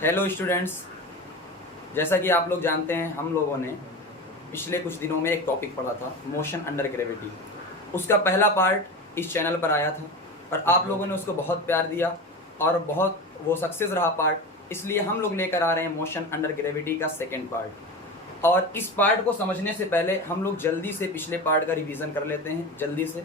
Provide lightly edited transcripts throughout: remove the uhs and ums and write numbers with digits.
Hello students, जैसा कि आप लोग जानते हैं हम लोगों ने पिछले कुछ दिनों में एक टॉपिक पढ़ा था मोशन अंडर ग्रेविटी। उसका पहला पार्ट इस चैनल पर आया था और आप लोगों ने उसको बहुत प्यार दिया और बहुत वो सक्सेस रहा पार्ट, इसलिए हम लोग लेकर आ रहे हैं मोशन अंडर ग्रेविटी का सेकेंड पार्ट। और इस पार्ट को समझने से पहले हम लोग जल्दी से पिछले पार्ट का रिवीजन कर लेते हैं जल्दी से।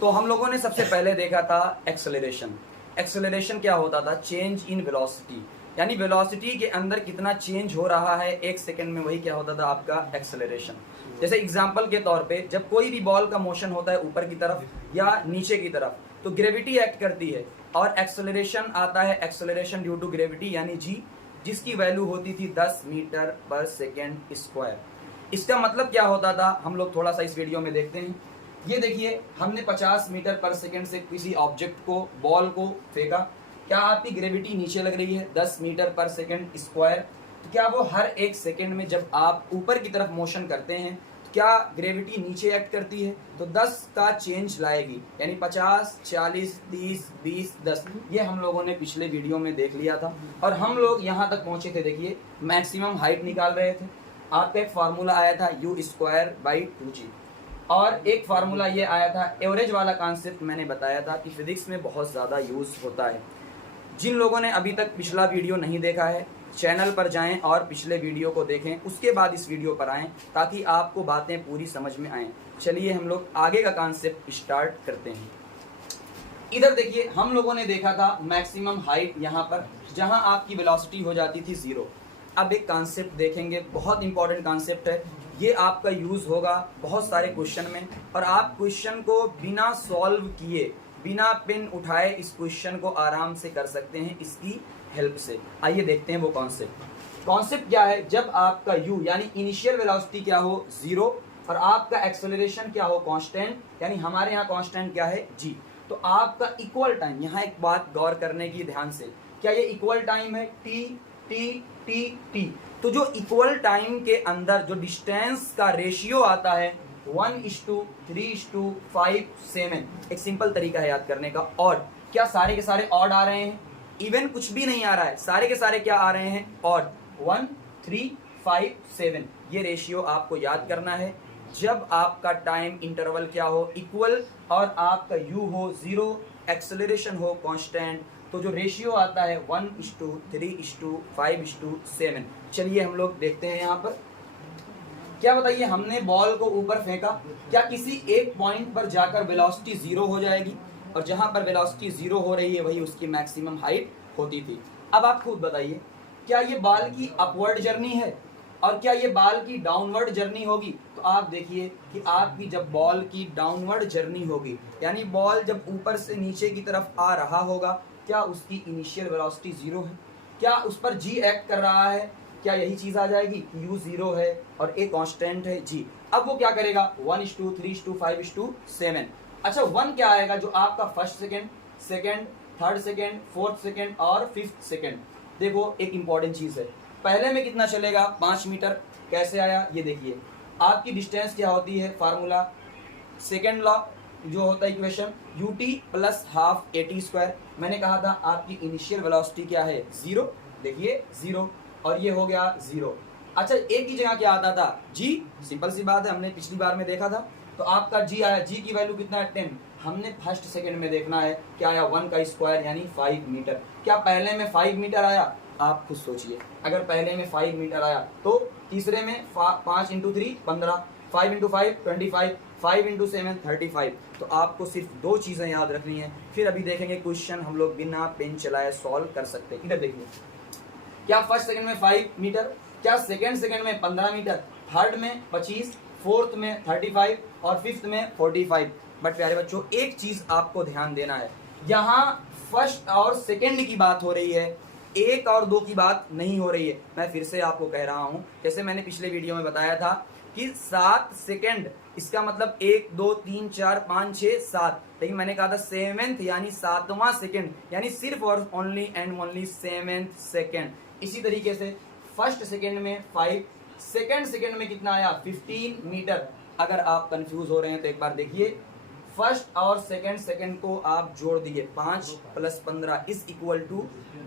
तो हम लोगों ने सबसे पहले देखा था एक्सेलरेशन। एक्सेलरेशन क्या होता था? चेंज इन वेलोसिटी, यानी वेलोसिटी के अंदर कितना चेंज हो रहा है एक सेकंड में, वही क्या होता था आपका एक्सेलरेशन। जैसे एग्जांपल के तौर पे जब कोई भी बॉल का मोशन होता है ऊपर की तरफ या नीचे की तरफ तो ग्रेविटी एक्ट करती है और एक्सेलरेशन आता है, एक्सेलरेशन ड्यू टू ग्रेविटी यानी जी, जिसकी वैल्यू होती थी 10 मीटर पर सेकेंड स्क्वायर। इसका मतलब क्या होता था हम लोग थोड़ा सा इस वीडियो में देखते हैं। ये देखिए, हमने 50 मीटर पर सेकेंड से किसी ऑब्जेक्ट को, बॉल को फेंका। क्या आपकी ग्रेविटी नीचे लग रही है 10 मीटर पर सेकेंड स्क्वायर? तो क्या वो हर एक सेकेंड में जब आप ऊपर की तरफ मोशन करते हैं तो क्या ग्रेविटी नीचे एक्ट करती है? तो 10 का चेंज लाएगी, यानी 50, 40, 30, 20, 10। ये हम लोगों ने पिछले वीडियो में देख लिया था और हम लोग यहाँ तक पहुंचे थे। देखिए, मैक्सिमम हाइट निकाल रहे थे। आपका एक फार्मूला आया था u²/2g और एक फार्मूला ये आया था एवरेज वाला कॉन्सेप्ट। मैंने बताया था कि फिजिक्स में बहुत ज़्यादा यूज़ होता है। जिन लोगों ने अभी तक पिछला वीडियो नहीं देखा है, चैनल पर जाएं और पिछले वीडियो को देखें, उसके बाद इस वीडियो पर आएं ताकि आपको बातें पूरी समझ में आएं। चलिए हम लोग आगे का कॉन्सेप्ट स्टार्ट करते हैं। इधर देखिए, हम लोगों ने देखा था मैक्सिमम हाइट यहाँ पर, जहाँ आपकी वेलोसिटी हो जाती थी 0। अब एक कॉन्सेप्ट देखेंगे, बहुत इंपॉर्टेंट कॉन्सेप्ट है ये, आपका यूज़ होगा बहुत सारे क्वेश्चन में और आप क्वेश्चन को बिना सॉल्व किए, बिना पेन उठाए इस क्वेश्चन को आराम से कर सकते हैं इसकी हेल्प से। आइए देखते हैं वो कॉन्सेप्ट क्या है। जब आपका u यानी इनिशियल वेलोसिटी क्या हो 0 और आपका एक्सेलरेशन क्या हो कांस्टेंट, यानी हमारे यहाँ कांस्टेंट क्या है g, तो आपका इक्वल टाइम, यहाँ एक बात गौर करने की ध्यान से, क्या ये इक्वल टाइम है t t t t? तो जो इक्वल टाइम के अंदर जो डिस्टेंस का रेशियो आता है 1:3:5:7, एक सिंपल तरीका है याद करने का। और क्या सारे के सारे ऑड आ रहे हैं? इवन कुछ भी नहीं आ रहा है, सारे के सारे क्या आ रहे हैं? ऑड। 1 3 5 7 ये रेशियो आपको याद करना है। जब आपका टाइम इंटरवल क्या हो इक्वल और आपका u हो 0, एक्सेलरेशन हो कांस्टेंट, तो जो रेशियो आता है 1:3:5:7। चलिए हम लोग देखते हैं यहाँ पर। क्या बताइए, हमने बॉल को ऊपर फेंका, क्या किसी एक पॉइंट पर जाकर वेलोसिटी 0 हो जाएगी? और जहां पर वेलोसिटी 0 हो रही है वही उसकी मैक्सिमम हाइट होती थी। अब आप खुद बताइए, क्या ये बॉल की अपवर्ड जर्नी है और क्या ये बॉल की डाउनवर्ड जर्नी होगी? तो आप देखिए कि आपकी जब बॉल की डाउनवर्ड जर्नी होगी, यानी बॉल जब ऊपर से नीचे की तरफ आ रहा होगा, क्या उसकी इनिशियल वेलोसिटी 0 है? क्या उस पर जी एक्ट कर रहा है? क्या यही चीज आ जाएगी कि u 0 है और a कांस्टेंट है g। अब वो क्या करेगा 1:3:5:7। अच्छा, 1 क्या आएगा? जो आपका first second, third second, fourth second और फिफ्थ सेकेंड। देखो एक इंपॉर्टेंट चीज है, पहले में कितना चलेगा 5 मीटर। कैसे आया ये देखिए, आपकी डिस्टेंस क्या होती है, फार्मूला सेकेंड लॉ जो होता है इक्वेशन ut + हाफ at²। मैंने कहा था आपकी इनिशियल वेलोसिटी क्या है 0, देखिए 0 और ये हो गया 0। अच्छा, एक ही जगह क्या आता था g, सिंपल सी बात है, हमने पिछली बार में देखा था। तो आपका g आया, g की वैल्यू कितना है 10। हमने फर्स्ट सेकेंड में देखना है क्या आया 1 का स्क्वायर यानी 5 मीटर। क्या पहले में 5 मीटर आया? आप खुद सोचिए, अगर पहले में 5 मीटर आया तो तीसरे में 5 × 3 15, 5 × 5 25, 5 × 7 35। तो आपको सिर्फ दो चीजें याद रखनी है, फिर अभी देखेंगे क्वेश्चन हम लोग बिना पेन चलाए सॉल्व कर सकते हैं। इधर देखिए, क्या फर्स्ट सेकंड में 5 मीटर, क्या सेकंड सेकंड में 15 मीटर, थर्ड में 25, फोर्थ में 35 और फिफ्थ में 45। बट प्यारे बच्चों, एक चीज आपको ध्यान देना है, यहाँ फर्स्ट और सेकंड की बात हो रही है, 1 और 2 की बात नहीं हो रही है। मैं फिर से आपको कह रहा हूं, जैसे मैंने पिछले वीडियो में बताया था कि 7 सेकंड, इसका मतलब 1 2 3 4 5 6 7, लेकिन मैंने कहा था 7th यानी 7वां सेकंड, यानी सिर्फ और only and only 7th second. इसी तरीके से फर्स्ट सेकंड में 5, सेकंड सेकंड में कितना आया 15 मीटर। अगर आप कंफ्यूज हो रहे हैं तो एक बार देखिए, फर्स्ट और सेकंड सेकंड को आप जोड़ दीजिए, 5 + 15 इज इक्वल टू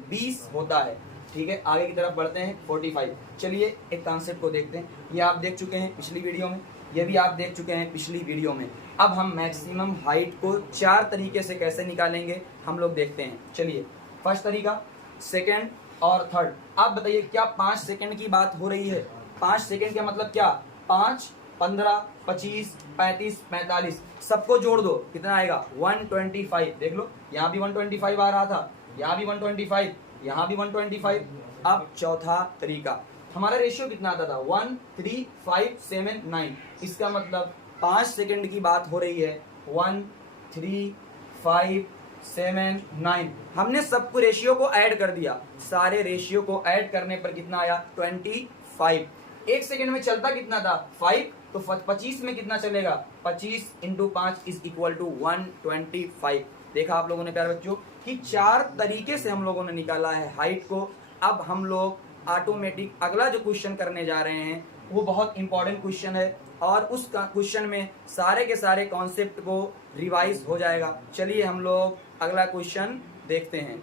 20 होता है। ठीक है, आगे की तरफ बढ़ते हैं 45। चलिए एक कॉन्सेप्ट को देखते हैं। ये आप देख चुके हैं पिछली वीडियो में, ये भी आप देख चुके हैं पिछली वीडियो में। अब हम मैक्सिमम हाइट को 4 तरीके से कैसे निकालेंगे हम लोग देखते हैं। चलिए, फर्स्ट तरीका, सेकेंड और थर्ड। आप बताइए क्या 5 सेकेंड की बात हो रही है? 5 सेकेंड का मतलब क्या? 5, 15, 25, 35, 45 सबको जोड़ दो, कितना आएगा? 125। देख लो, यहाँ भी 125 आ रहा था, यहाँ भी 125, यहाँ भी 125। अब चौथा तरीका, हमारा रेशियो कितना आता था? 1, 3, 5, 7, 9। इसका मतलब 5 सेकेंड की बात हो रही है, 1, 3, 5, 7, 9। हमने सबको रेशियो को ऐड कर दिया, सारे रेशियो को ऐड करने पर कितना आया? 25। एक सेकेंड में चलता कितना था? 5, तो 25 में कितना चलेगा? 25 × 5 इज इक्वल टू 125। देखा आप लोगों ने प्यारे बच्चों कि 4 तरीके से हम लोगों ने निकाला है हाइट को। अब हम लोग ऑटोमेटिक अगला जो क्वेश्चन करने जा रहे हैं वो बहुत इंपॉर्टेंट क्वेश्चन है, और उस क्वेश्चन में सारे के सारे कॉन्सेप्ट को रिवाइज हो जाएगा। चलिए हम लोग अगला क्वेश्चन देखते हैं।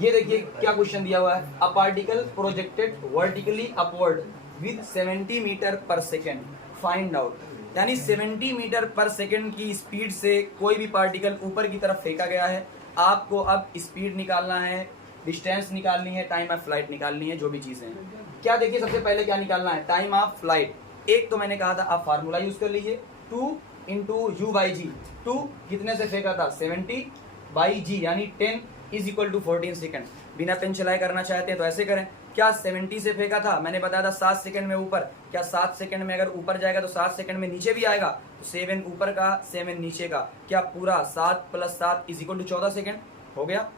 ये देखिए क्या क्वेश्चन दिया हुआ है। A particle projected vertically upward with 70 metre per second, find out. यानी 70 मीटर पर सेकेंड की स्पीड से कोई भी पार्टिकल ऊपर की तरफ फेंका गया है। आपको अब स्पीड निकालना है, डिस्टेंस निकालनी है, टाइम ऑफ फ्लाइट निकालनी है, जो भी चीजें हैं। क्या देखिए, सबसे पहले क्या निकालना है? Time of flight. एक तो मैंने कहा था आप फार्मूला यूज कर लीजिए, 2 × u/g। 2 कितने से फेंका था? 70/g, यानी 10 इज इक्वल टू 14 सेकेंड। बिना पेन चलाए करना चाहते हैं तो ऐसे करें। क्या 70 से फेंका था? मैंने बताया था 7 सेकंड में ऊपर। क्या 7 सेकंड में अगर ऊपर जाएगा तो 7 सेकंड में नीचे भी आएगा? तो 7 ऊपर का 7 नीचे का, क्या पूरा 7 + 7 इज इक्वल टू 14 सेकंड हो गया।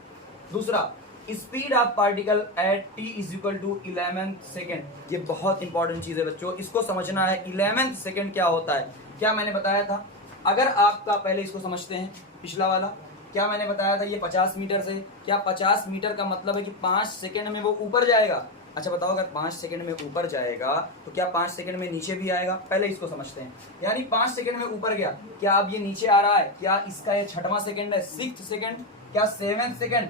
दूसरा, speed of particle at t is equal to 11 second. ये बहुत इंपॉर्टेंट चीज है बच्चों, इसको समझना है। 11 सेकेंड क्या होता है? क्या मैंने बताया था? अगर आपका, पहले इसको समझते हैं, पिछला वाला क्या मैंने बताया था? ये 50 मीटर से, क्या 50 मीटर का मतलब है कि 5 सेकेंड में वो ऊपर जाएगा? अच्छा बताओ, अगर 5 सेकेंड में ऊपर जाएगा तो क्या 5 सेकेंड में नीचे भी आएगा? पहले इसको समझते हैं। यानी 5 सेकेंड में ऊपर गया, क्या अब ये नीचे आ रहा है? क्या इसका ये 6वां सेकेंड है? 6th second? क्या 7th second,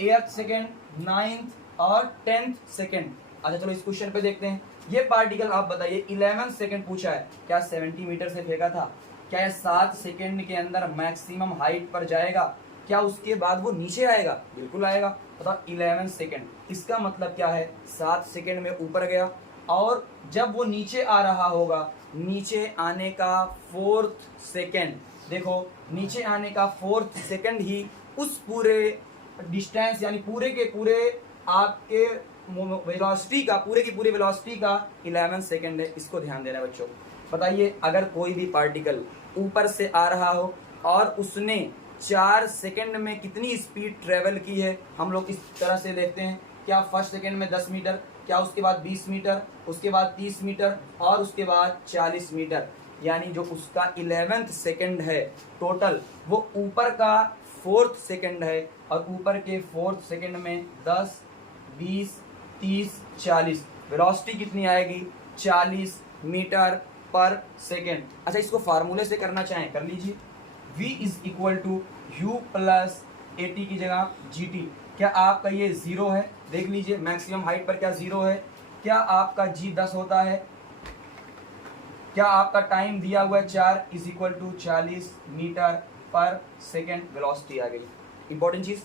8th second, 9th और 10th सेकेंड? अच्छा चलो इस क्वेश्चन पे देखते हैं। ये पार्टिकल आप बताइए 11 सेकेंड पूछा है, क्या 70 मीटर से फेंका था? क्या 7 सेकेंड के अंदर मैक्सिमम हाइट पर जाएगा? क्या उसके बाद वो नीचे आएगा? बिल्कुल आएगा। बताओ 11 सेकेंड, इसका मतलब क्या है? 7 सेकेंड में ऊपर गया, और जब वो नीचे आ रहा होगा, नीचे आने का 4th सेकेंड, देखो नीचे आने का 4th सेकेंड ही उस पूरे डिस्टेंस, यानी पूरे के पूरे आपके वेलोसिटी का, पूरे की पूरी वेलोसिटी का 11 सेकेंड है। इसको ध्यान देना है बच्चों। बताइए, अगर कोई भी पार्टिकल ऊपर से आ रहा हो और उसने 4 सेकेंड में कितनी स्पीड ट्रेवल की है, हम लोग इस तरह से देखते हैं। क्या फर्स्ट सेकेंड में 10 मीटर, क्या उसके बाद 20 मीटर, उसके बाद 30 मीटर और उसके बाद 40 मीटर। यानी जो उसका 11th सेकेंड है टोटल, वो ऊपर का 4th सेकेंड है, और ऊपर के 4th सेकेंड में 10, 20, 30, 40 वेलोसिटी कितनी आएगी? 40 मीटर पर सेकेंड। अच्छा, इसको फार्मूले से करना चाहें कर लीजिए। v is equal to u plus at की जगह gt। क्या आपका ये 0 है? देख लीजिए मैक्सिमम हाइट पर क्या 0 है? क्या आपका g 10 होता है? क्या आपका टाइम दिया हुआ है 4 is equal to 40 metre per second, velocity आ गई। इंपॉर्टेंट चीज।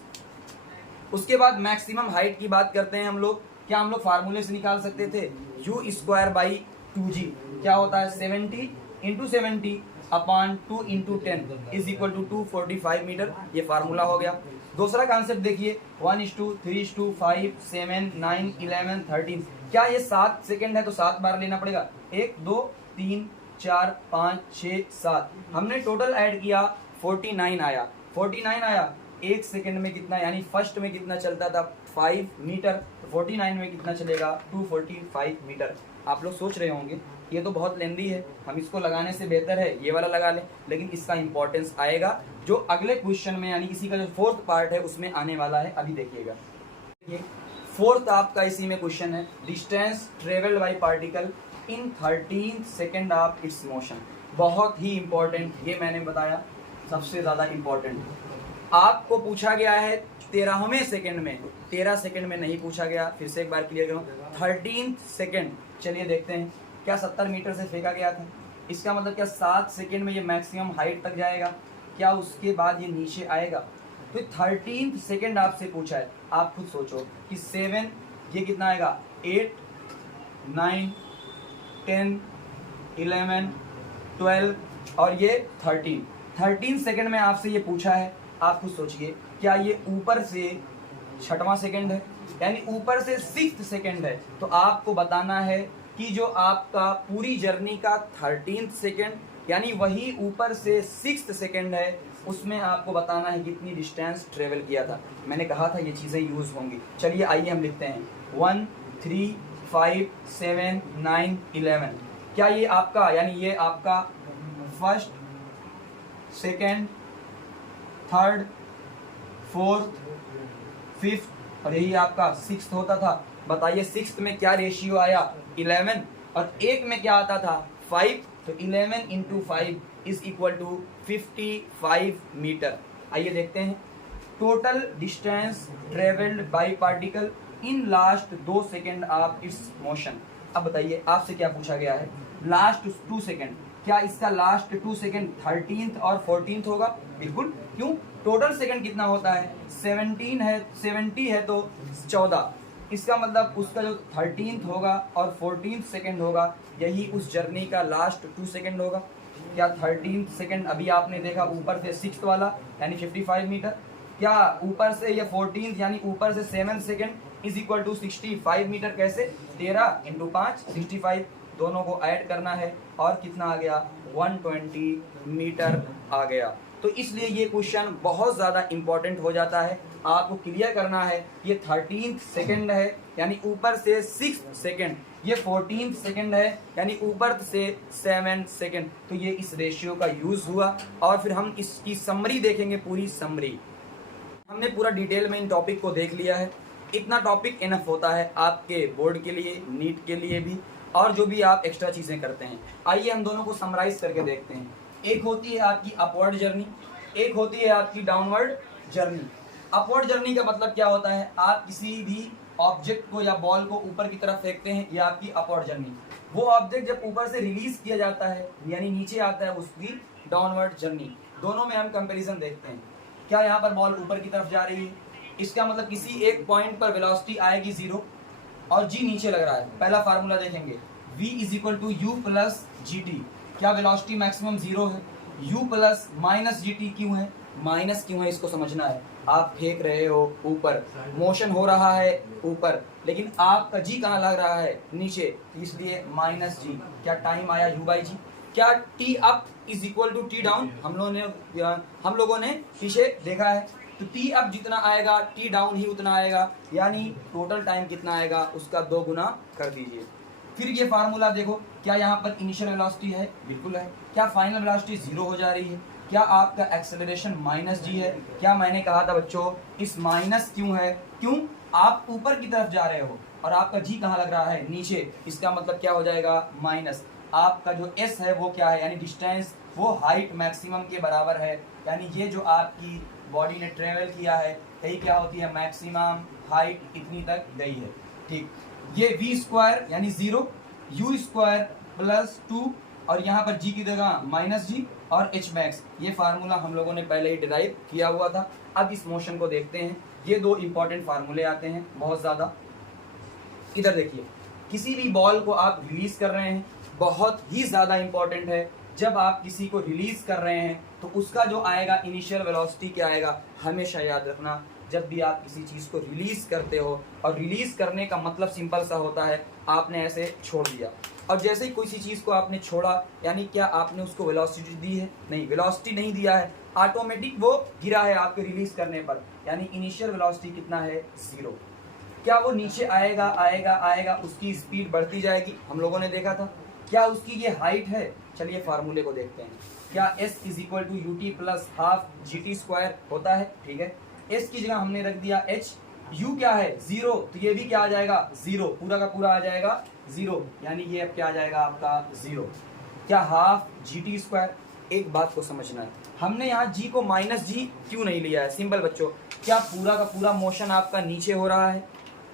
उसके बाद मैक्सिमम हाइट की बात करते हैं हम लोग। क्या हम लोग फार्मूले से निकाल सकते थे? u²/2g क्या होता है? 70 × 70 upon 2 × 10 is equal to 245 metre. ये फार्मूला हो गया। दूसरा कॉन्सेप्ट देखिए, 1:3:5 7 9 11 13। क्या ये 7 सेकेंड है तो 7 बार लेना पड़ेगा? 1 2 3 4 5 6 7। हमने टोटल ऐड किया, 49 आया। 49 आया, 1 सेकेंड में कितना, यानी फर्स्ट में कितना चलता था? 5 मीटर। 49 में कितना चलेगा? 245 मीटर। आप लोग सोच रहे होंगे ये तो बहुत लेंदी है, हम इसको लगाने से बेहतर है ये वाला लगा लें, लेकिन इसका इंपॉर्टेंस आएगा जो अगले क्वेश्चन में, यानी इसी का जो 4th पार्ट है उसमें आने वाला है। अभी देखिएगा, ये 4th आपका इसी में क्वेश्चन है। Distance travelled by particle in 13 second of its motion. बहुत ही इंपॉर्टेंट, ये मैंने बताया सबसे ज्यादा इंपॉर्टेंट। आपको पूछा गया है 13वें सेकंड में, 13 सेकंड में नहीं पूछा गया। फिर से एक बार क्लियर करूँ, 13 सेकंड। चलिए देखते हैं, क्या 70 मीटर से फेंका गया था, इसका मतलब क्या 7 सेकंड में ये मैक्सिमम हाइट तक जाएगा, क्या उसके बाद ये नीचे आएगा। तो 13 सेकंड आपसे पूछा है, आप खुद सोचो कि 7 ये कितना आएगा, 8 9 10 11 12 और ये 13 सेकंड में आपसे ये पूछा है। आप खुद सोचिए, क्या ये ऊपर से 6वां सेकंड है, यानी ऊपर से 6th सेकंड है। तो आपको बताना है कि जो आपका पूरी जर्नी का 13th सेकंड यानी वही ऊपर से 6th सेकंड है, उसमें आपको बताना है कितनी डिस्टेंस ट्रेवल किया था। मैंने कहा था ये चीज़ें यूज़ होंगी। चलिए आइए हम लिखते हैं 1 3 5 7 9 11। क्या ये आपका, यानी ये आपका first, second, third, fourth, fifth और यही आपका 6th होता था। बताइए 6th में क्या रेशियो आया, 11, और एक में क्या आता था, 5। तो 11 into 5 is equal to 55 metre. आइए देखते हैं, total distance travelled by particle in last 2 second of its motion. अब बताइए आपसे क्या पूछा गया है, लास्ट 2 सेकेंड। क्या इसका लास्ट 2 सेकेंड 13th और 14th होगा? बिल्कुल। क्यों? टोटल सेकेंड कितना होता है, 17 है, 70 है तो 14। इसका मतलब उसका जो 13th होगा और 14th सेकेंड होगा, यही उस जर्नी का लास्ट 2 सेकेंड होगा। क्या 13th सेकेंड अभी आपने देखा ऊपर से 6th वाला यानी 55 मीटर, क्या ऊपर से ये 14th यानी ऊपर से 7th second is equal to 65 metre. कैसे? 13 इंटू 5 65, दोनों को ऐड करना है और कितना आ गया, 120 मीटर आ गया। तो इसलिए ये क्वेश्चन बहुत ज़्यादा इंपॉर्टेंट हो जाता है। आपको क्लियर करना है ये 13th सेकेंड है यानी ऊपर से 6th सेकेंड, ये 14th सेकेंड है यानी ऊपर से 7th सेकेंड। तो ये इस रेशियो का यूज़ हुआ और फिर हम इसकी समरी देखेंगे, पूरी समरी। हमने पूरा डिटेल में इन टॉपिक को देख लिया है। इतना टॉपिक इनफ होता है आपके बोर्ड के लिए, नीट के लिए भी, और जो भी आप एक्स्ट्रा चीज़ें करते हैं। आइए हम दोनों को समराइज करके देखते हैं। एक होती है आपकी अपवर्ड जर्नी, एक होती है आपकी डाउनवर्ड जर्नी। अपवर्ड जर्नी का मतलब क्या होता है, आप किसी भी ऑब्जेक्ट को या बॉल को ऊपर की तरफ फेंकते हैं, ये आपकी अपवर्ड जर्नी। वो ऑब्जेक्ट जब ऊपर से रिलीज किया जाता है यानी नीचे आता है, उसकी डाउनवर्ड जर्नी। दोनों में हम कंपैरिजन देखते हैं। क्या यहाँ पर बॉल ऊपर की तरफ जा रही है, इसका मतलब किसी एक पॉइंट पर वेलोसिटी आएगी 0 और जी नीचे लग रहा है। पहला फार्मूला देखेंगे, v is equal to u plus g t. क्या वेलोसिटी मैक्सिमम 0 है, u plus minus g t क्यों है, माइनस क्यों है इसको समझना है। आप फेंक रहे हो ऊपर, मोशन हो रहा है ऊपर, लेकिन आपका जी कहाँ लग रहा है, नीचे, इसलिए माइनस जी। क्या टाइम आया u बाई जी। क्या t up is equal to t down, हम लोगों ने पीछे देखा है। तो टी अप जितना आएगा टी डाउन ही उतना आएगा, यानी टोटल टाइम कितना आएगा उसका 2 गुना कर दीजिए। फिर ये फार्मूला देखो, क्या यहाँ पर इनिशियल वेलोसिटी है, बिल्कुल है। क्या फाइनल वेलोसिटी 0 हो जा रही है, क्या आपका एक्सेलरेशन माइनस जी है। क्या मैंने कहा था बच्चों, इस माइनस क्यों है, क्यों, आप ऊपर की तरफ जा रहे हो और आपका जी कहाँ लग रहा है, नीचे। इसका मतलब क्या हो जाएगा, माइनस। आपका जो एस है वो क्या है, यानी डिस्टेंस, वो हाइट मैक्सिमम के बराबर है। यानी ये जो आपकी बॉडी ने ट्रेवल किया है, यही क्या होती है, मैक्सिमम हाइट इतनी तक गई है। ठीक, ये v स्क्वायर यानी 0, u स्क्वायर प्लस 2 और यहाँ पर g की जगह माइनस जी और h मैक्स। ये फार्मूला हम लोगों ने पहले ही डिराइव किया हुआ था। अब इस मोशन को देखते हैं। ये 2 इंपॉर्टेंट फार्मूले आते हैं बहुत ज़्यादा। इधर देखिए, किसी भी बॉल को आप रिलीज कर रहे हैं, बहुत ही ज़्यादा इंपॉर्टेंट है। जब आप किसी को रिलीज कर रहे हैं तो उसका जो आएगा इनिशियल वेलोसिटी क्या आएगा, हमेशा याद रखना। जब भी आप किसी चीज़ को रिलीज करते हो, और रिलीज करने का मतलब सिंपल सा होता है, आपने ऐसे छोड़ दिया, और जैसे ही किसी चीज़ को आपने छोड़ा, यानी क्या आपने उसको वेलोसिटी दी है, नहीं, वेलोसिटी नहीं दिया है, ऑटोमेटिक वो गिरा है आपके रिलीज करने पर। यानी इनिशियल वेलोसिटी कितना है, 0। क्या वो नीचे आएगा आएगा आएगा, उसकी स्पीड बढ़ती जाएगी, हम लोगों ने देखा था। क्या उसकी ये हाइट है, चलिए फार्मूले को देखते हैं। क्या s is equal to u t plus half g t square होता है, ठीक है। s की जगह हमने रख दिया h, u क्या है 0, तो ये भी क्या आ जाएगा 0, पूरा का पूरा आ जाएगा 0, यानी ये अब क्या आ जाएगा आपका 0। क्या हाफ जी टी स्क्वायर, एक बात को समझना है, हमने यहाँ जी को माइनस जी क्यों नहीं लिया है? सिंपल बच्चों, क्या पूरा का पूरा मोशन आपका नीचे हो रहा है?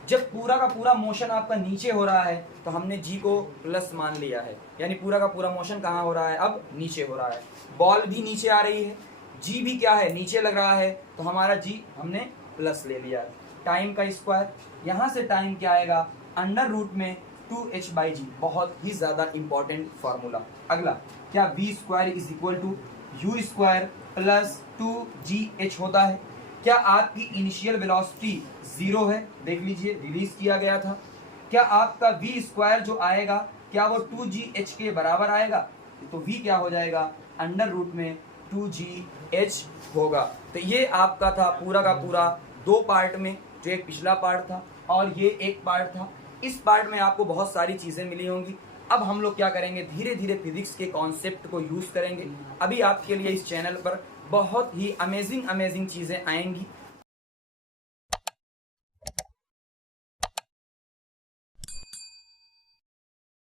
जब पूरा का पूरा मोशन आपका नीचे हो रहा है तो हमने जी को प्लस मान लिया है, यानी पूरा का पूरा मोशन कहाँ हो रहा है? अब नीचे हो रहा है। बॉल भी नीचे आ रही है, जी भी क्या है? नीचे लग रहा है, तो हमारा जी हमने प्लस ले लिया। टाइम का स्क्वायर, यहाँ से टाइम क्या आएगा? अंडर रूट में 2h/g, बहुत ही ज़्यादा इंपॉर्टेंट फार्मूला। अगला क्या? v square is equal to u square plus 2gh होता है। क्या आपकी इनिशियल वेलोसिटी 0 है? देख लीजिए, रिलीज किया गया था। क्या आपका v स्क्वायर जो आएगा क्या वो 2gh के बराबर आएगा? तो v क्या हो जाएगा? अंडर रूट में 2gh होगा। तो ये आपका था पूरा का पूरा दो पार्ट में, जो एक पिछला पार्ट था और ये एक पार्ट था। इस पार्ट में आपको बहुत सारी चीजें मिली होंगी। अब हम लोग क्या करेंगे? धीरे धीरे फिजिक्स के कॉन्सेप्ट को यूज करेंगे। अभी आपके लिए इस चैनल पर बहुत ही अमेजिंग चीजें आएंगी।